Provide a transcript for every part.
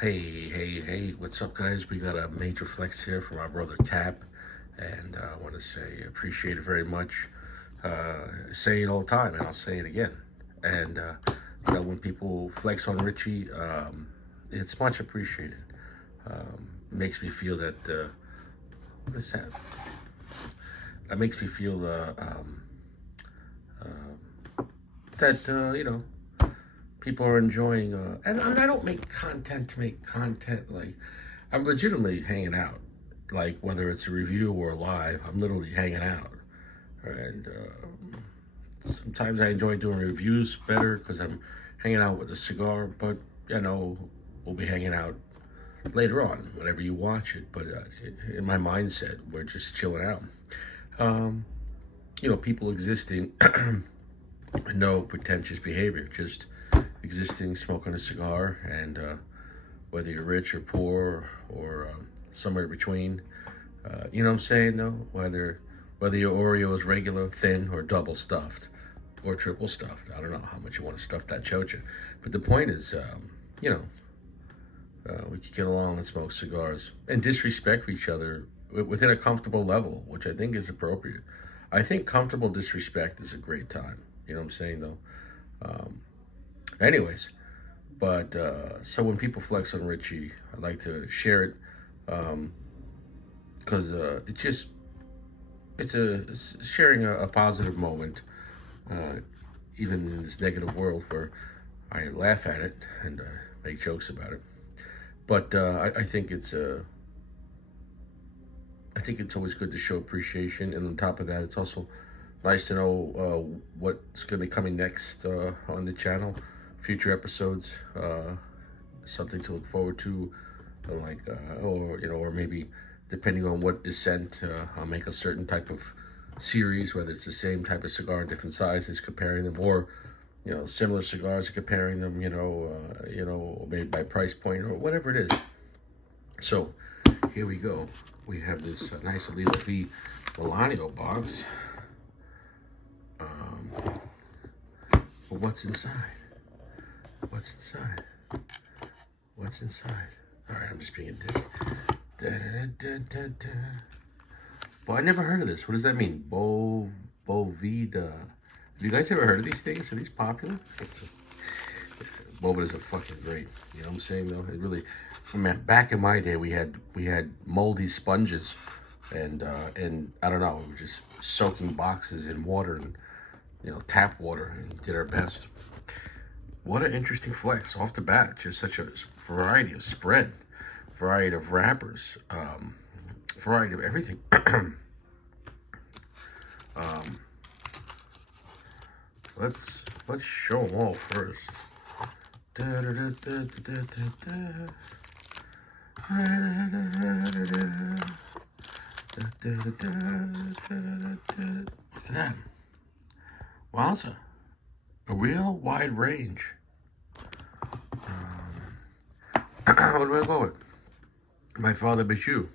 Hey, what's up, guys? We got a major flex here from our brother Cap, and I want to say appreciate it very much. I say it all the time, and I'll say it again. And, when people flex on Richie, it's much appreciated. Makes me feel that, what is that? That makes me feel that, people are enjoying, and I don't make content to make content. Like, I'm legitimately hanging out, like whether it's a review or live, I'm literally hanging out. And sometimes I enjoy doing reviews better because I'm hanging out with a cigar, but we'll be hanging out later on whenever you watch it. But in my mindset, we're just chilling out. um, People existing no pretentious behavior, just existing, smoking a cigar, and whether you're rich or poor or somewhere between, you know what I'm saying? Though whether your Oreo is regular, thin, or double stuffed, or triple stuffed. I don't know how much you want to stuff that chocha, but the point is, we could get along and smoke cigars and disrespect each other within a comfortable level, which I think is appropriate. I think comfortable disrespect is a great time. You know what I'm saying, though? Um, Anyways, but so when people flex on Richie, I like to share it because it's sharing a positive moment, uh, even in this negative world where I laugh at it and make jokes about it. But I think it's always good to show appreciation, and on top of that, it's also nice to know what's going to be coming next on the channel, future episodes, something to look forward to, or maybe depending on what is sent, I'll make a certain type of series, whether it's the same type of cigar, different sizes, comparing them, or similar cigars, comparing them, maybe by price point or whatever it is. So here we go. We have this nice Alito V Melanio box. But what's inside? What's inside? What's inside? All right, I'm just being a dick. Da, da, da, da, da. Well, I never heard of this. What does that mean? Bovida. Have you guys ever heard of these things? Are these popular? Boba is a fucking great. You know what I'm saying, though? It really, man, back in my day, we had moldy sponges, and I don't know, we were just soaking boxes in water and tap water, and did our best. What an interesting flex off the bat! Just such a variety of spread, variety of wrappers, variety of everything. um, let's show them all first. Da, da, da, da, da, da, da. Look at that. Wowza. A real wide range. What do I go with? My Father Bijou.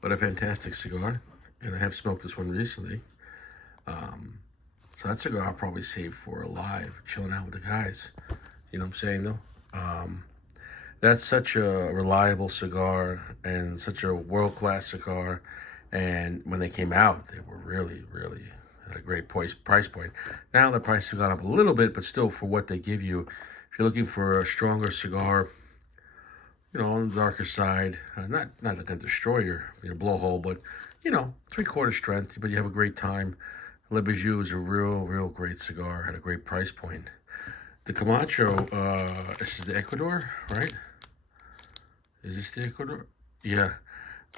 What a fantastic cigar. And I have smoked this one recently. So that cigar I'll probably save for a live, chilling out with the guys. You know what I'm saying, though? That's such a reliable cigar and such a world-class cigar. And when they came out, they were really, really at a great price point. Now the price has gone up a little bit, but still for what they give you, if you're looking for a stronger cigar, on the darker side, not going to destroy your blowhole, but 3/4 strength, but you have a great time. Le Bijou is a real great cigar at a great price point. The Camacho, this is the Ecuador, right? Is this the Ecuador? Yeah.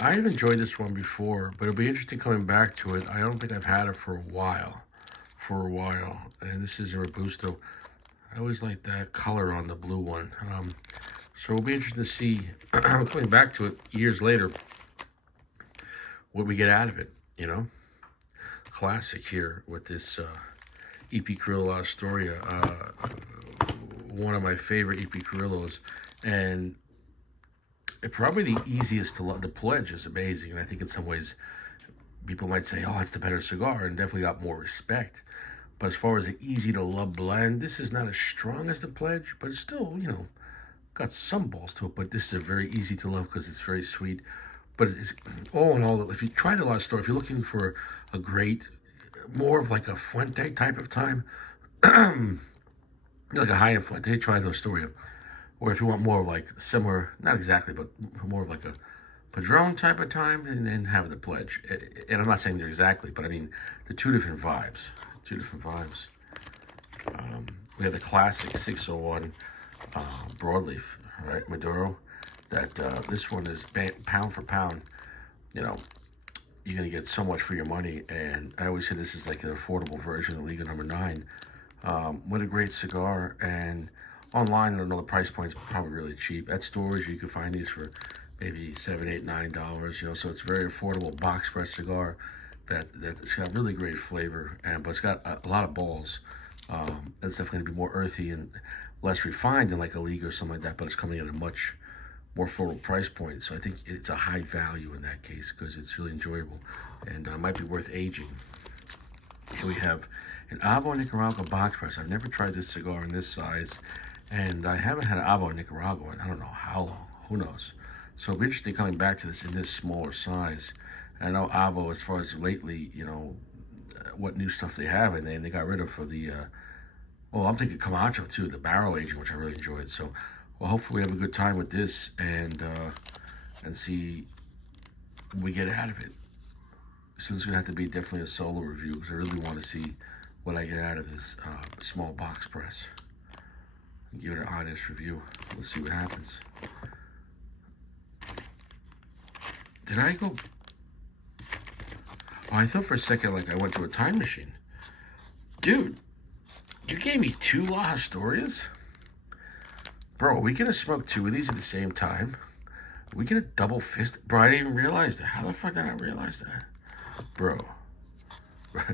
I've enjoyed this one before, but it'll be interesting coming back to it. I don't think I've had it for a while. And this is a Robusto. I always like that color on the blue one. So it'll be interesting to see, coming back to it years later, what we get out of it, Classic here with this EP Carrillo Astoria, one of my favorite EP Carrillos, and probably the easiest to love. The Pledge is amazing, and I think in some ways people might say, oh, it's the better cigar, and definitely got more respect. But as far as the easy to love blend, this is not as strong as the Pledge, but it's still, got some balls to it, but this is a very easy to love because it's very sweet. But it's all in all, if you try the La Store, if you're looking for a great, more of like a Fuente type of time, like a high-end Fuente, try the Astoria. Or if you want more of like similar, not exactly, but more of like a Padron type of time, and then have the Pledge. And I'm not saying they're exactly, but I mean, the two different vibes. Two different vibes. We have the classic 601 broadleaf, right, Maduro. That this one is pound for pound. You know, you're gonna get so much for your money, and I always say this is like an affordable version of Liga Number 9. What a great cigar! And online, I don't know, the price point's probably really cheap. At stores, you can find these for maybe $7, $8, $9. You know, so it's a very affordable box press cigar that's got really great flavor, but it's got a lot of balls. It's definitely going to be more earthy and less refined than like a Liga or something like that, but it's coming at a much more affordable price point. So I think it's a high value in that case because it's really enjoyable and might be worth aging. Here we have an Avo Nicaragua box press. I've never tried this cigar in this size, and I haven't had an Avo Nicaragua in I don't know how long. Who knows? So it'll be interesting coming back to this in this smaller size. And I know Avo, as far as lately, you know, what new stuff they have, and they got rid of for the, well, I'm thinking Camacho too, the barrel aging, which I really enjoyed. So, well, hopefully we have a good time with this and see what we get out of it. So it's going to have to be definitely a solo review because I really want to see what I get out of this small box press. And give it an honest review. Let's see what happens. Did I go? Oh, I thought for a second like I went to a time machine. Dude, you gave me 2 La Historias? Bro, are we going to smoke 2 of these at the same time? Are we going to double fist? Bro, I didn't even realize that. How the fuck did I realize that? Bro.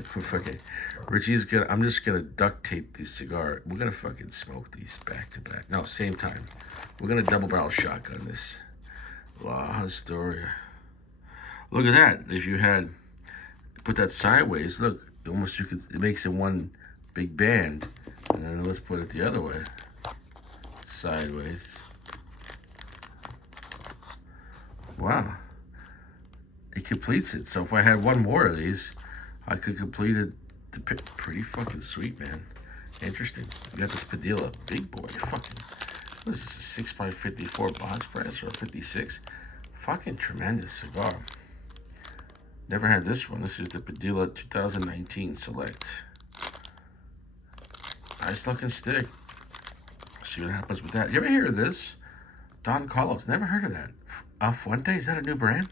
Fucking Richie's gonna, I'm just gonna duct tape this cigar. We're gonna fucking smoke these back to back. No, same time. We're gonna double barrel shotgun this La Historia. Look at that. If you had put that sideways, look, almost you could, it makes it one big band. And then let's put it the other way. Sideways. Wow. It completes it. So if I had one more of these, I could complete it. Pretty fucking sweet, man. Interesting. We got this Padilla big boy. Fucking, what is this, a 6x54 box press or 56? Fucking tremendous cigar. Never had this one. This is the Padilla 2019 Select. Nice looking stick. See what happens with that. You ever hear of this? Don Carlos. Never heard of that. El Fuente, is that a new brand?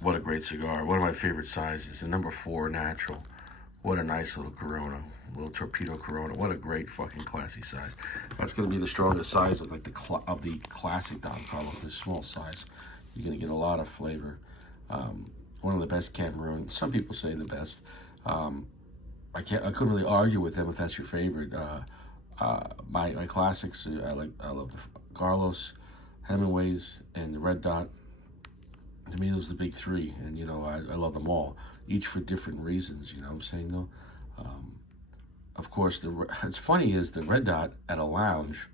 What a great cigar. One of my favorite sizes. The number 4 natural. What a nice little Corona. A little torpedo Corona. What a great fucking classy size. That's going to be the strongest size of like the classic Don Carlos. This small size. You're going to get a lot of flavor. One of the best Cameroon. Some people say the best. I couldn't really argue with them if that's your favorite. My classics, I love the Carlos, Hemingways, and the Red Dot. To me, those are the big 3, and you know, I love them all, each for different reasons. You know what I'm saying, though? Of course, it's funny is the Red Dot at a lounge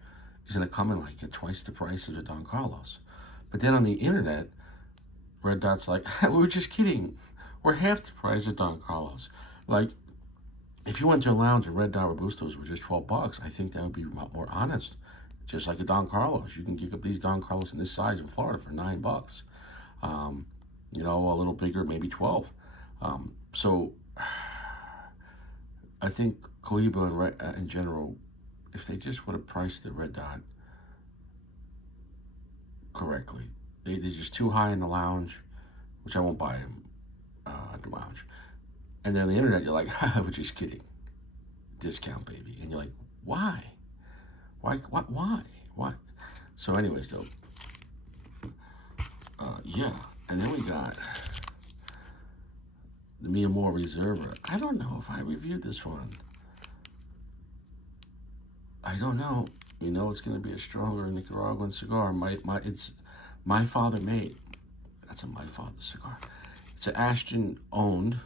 is going to come in like at twice the price of a Don Carlos, but then on the internet, Red Dot's like, we were just kidding, we're half the price of Don Carlos. Like, if you went to a lounge and Red Dot Robustos were just $12, I think that would be more honest. Just like a Don Carlos, you can get up these Don Carlos in this size in Florida for $9. You know, a little bigger, maybe 12. So I think Cohiba in general, if they just would have priced the Red Dot correctly, they're just too high in the lounge, which I won't buy them at the lounge. And then on the internet, you're like, we're just kidding. Discount, baby. And you're like, why? Why? So anyways, though, yeah. And then we got the Mi Amor Reserva. I don't know if I reviewed this one. I don't know. You know, it's going to be a stronger Nicaraguan cigar. It's My Father made. That's a My Father cigar. It's an Ashton-owned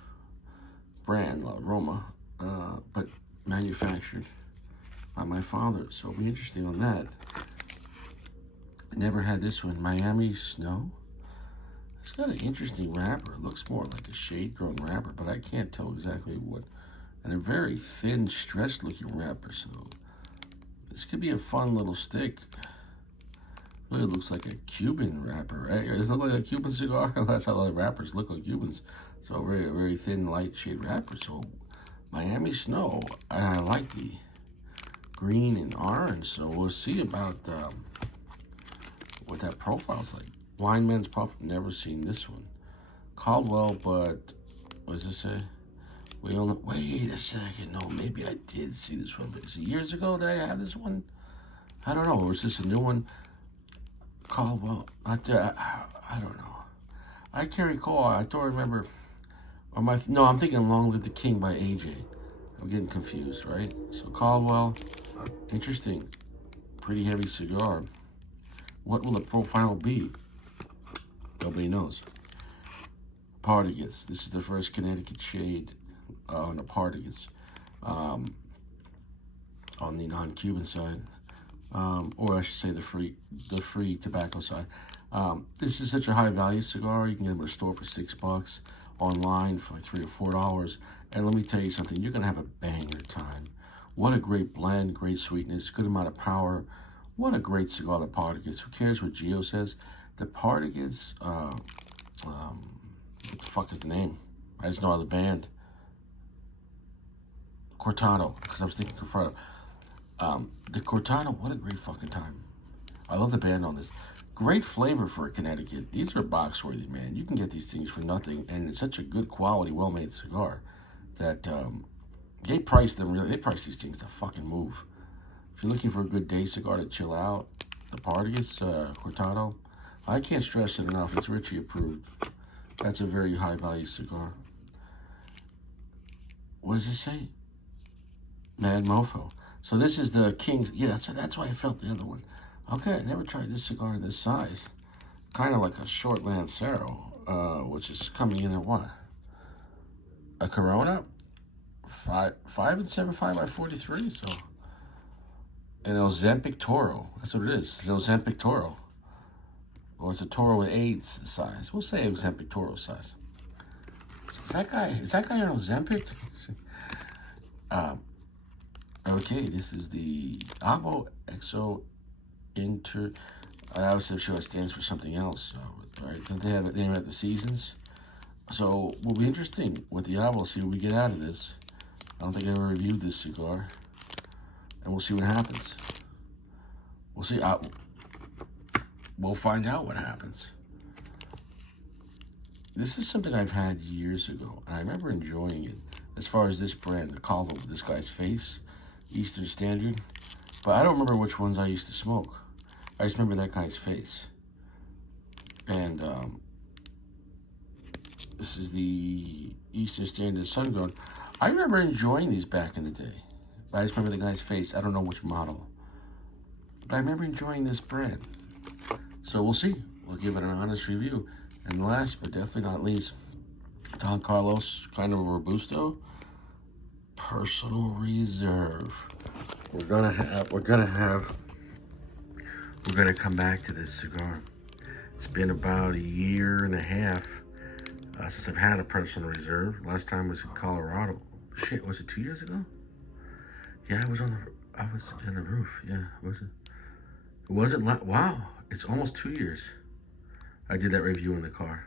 brand, La Roma, but manufactured by my father. So it'll be interesting on that. Never had this one. Miami Snow. It's got an interesting wrapper. It looks more like a shade-grown wrapper, but I can't tell exactly what. And a very thin, stretched-looking wrapper, so this could be a fun little stick. Really looks like a Cuban wrapper, right? Doesn't it look like a Cuban cigar? That's how the wrappers look like Cubans. So very, very thin, light shade wrapper. So Miami Snow, and I like the green and orange. So we'll see about what that profile's like. Blind Man's Puff, never seen this one. Caldwell, but what does it say? Wait a second. No, maybe I did see this one. But is it years ago that I had this one? I don't know. Or is this a new one? Caldwell. I don't know. I can't recall. I don't remember. No, I'm thinking Long Live the King by AJ. I'm getting confused, right? So Caldwell, interesting. Pretty heavy cigar. What will the profile be? Nobody knows. Partagas. This is the first Connecticut shade on the Partagas. On the non-Cuban side. Or I should say the free tobacco side. This is such a high value cigar. You can get them at a store for $6, online for like $3 or $4. And let me tell you something, you're gonna have a banger time. What a great blend, great sweetness, good amount of power. What a great cigar, the Partagas. Who cares what Gio says? The Partagas, what the fuck is the name? I just know the band. Cortado, because I was thinking Cortado. The Cortado, what a great fucking time. I love the band on this. Great flavor for a Connecticut. These are box worthy, man. You can get these things for nothing, and it's such a good quality, well-made cigar that they price these things to fucking move. If you're looking for a good day cigar to chill out, the Partagas Cortado, I can't stress it enough. It's Richie approved. That's a very high value cigar. What does it say? Mad Mofo. So this is the King's. Yeah, that's why I felt the other one. Okay, I never tried this cigar this size. Kind of like a short Lancero, which is coming in at what? A Corona? 5 and 7.5 by 43. So an Ozempic Toro. That's what it is. It's an Ozempic Toro. Or it's a Toro with AIDS size. We'll say Ozempic Toro size. Is that guy on Ozempic? Okay, this is the Avo Exo Inter. I was sure it stands for something else. Right? Don't they have it named at the seasons? So will be interesting with the Avo. See what we get out of this. I don't think I ever reviewed this cigar, and we'll see what happens. We'll see. We'll find out what happens. This is something I've had years ago, and I remember enjoying it. As far as this brand, the Caldwell with this guy's face, Eastern Standard. But I don't remember which ones I used to smoke. I just remember that guy's face. And this is the Eastern Standard Sun-Grown. I remember enjoying these back in the day. But I just remember the guy's face. I don't know which model. But I remember enjoying this brand. So we'll see. We'll give it an honest review. And last but definitely not least, Don Carlos, kind of a Robusto. Personal Reserve. We're gonna come back to this cigar. It's been about a year and a half since I've had a Personal Reserve. Last time was in Colorado. Shit, was it 2 years ago? Yeah, I was on the roof. Yeah, was it? It wasn't. Wow, it's almost 2 years. I did that review in the car.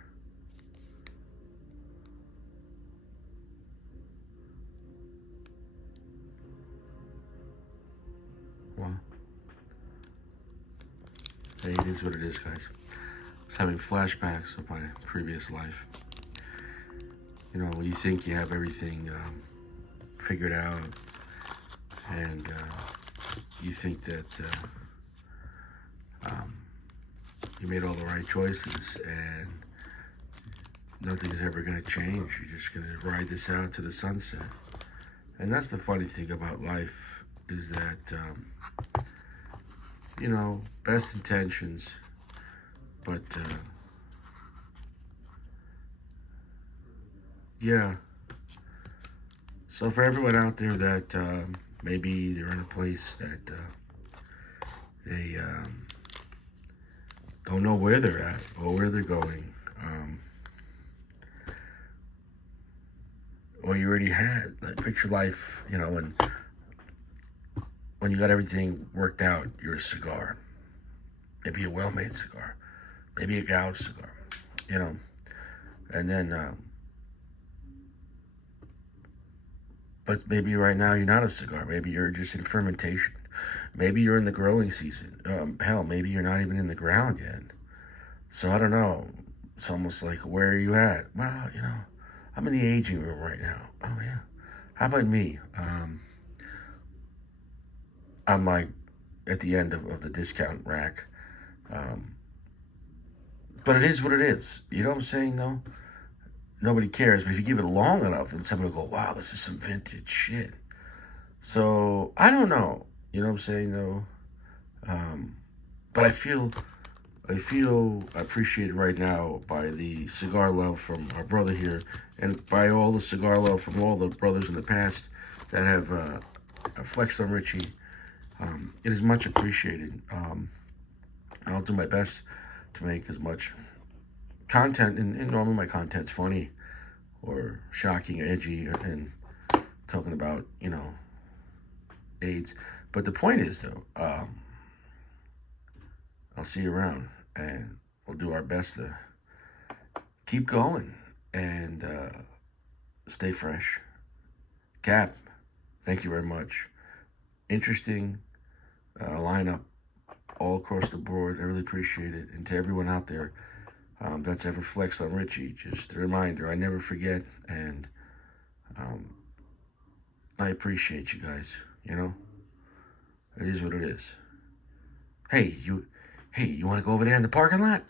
Wow. Hey, it is what it is, guys. I was having flashbacks of my previous life. You know, you think you have everything figured out, and you think that you made all the right choices, and nothing's ever going to change. You're just going to ride this out to the sunset. And that's the funny thing about life, is that, you know, best intentions, but, yeah. So for everyone out there that maybe they're in a place that they don't know where they're at or where they're going. Or you already had. Like, picture life, you know, and when you got everything worked out, you're a cigar. Maybe a well-made cigar. Maybe a gouge cigar, you know. And then, but maybe right now you're not a cigar. Maybe you're just in fermentation. Maybe you're in the growing season. Hell, maybe you're not even in the ground yet. So I don't know. It's almost like, where are you at? Well, you know, I'm in the aging room right now. Oh, yeah. How about me? I'm like at the end of the discount rack. Um, but it is what it is. You know what I'm saying, though? Nobody cares. But if you give it long enough, then somebody will go, wow, this is some vintage shit. So I don't know. You know what I'm saying, though? But I feel appreciated right now by the cigar love from our brother here, and by all the cigar love from all the brothers in the past that have flexed on Richie. It is much appreciated. I'll do my best to make as much content, and normally my content's funny or shocking, or edgy, and talking about, you know, AIDS. But the point is, though, I'll see you around, and we'll do our best to keep going and stay fresh. Cap, thank you very much. Interesting lineup all across the board. I really appreciate it. And to everyone out there that's ever flexed on Richie, just a reminder, I never forget, and I appreciate you guys, you know? It is what it is. Hey, you want to go over there in the parking lot?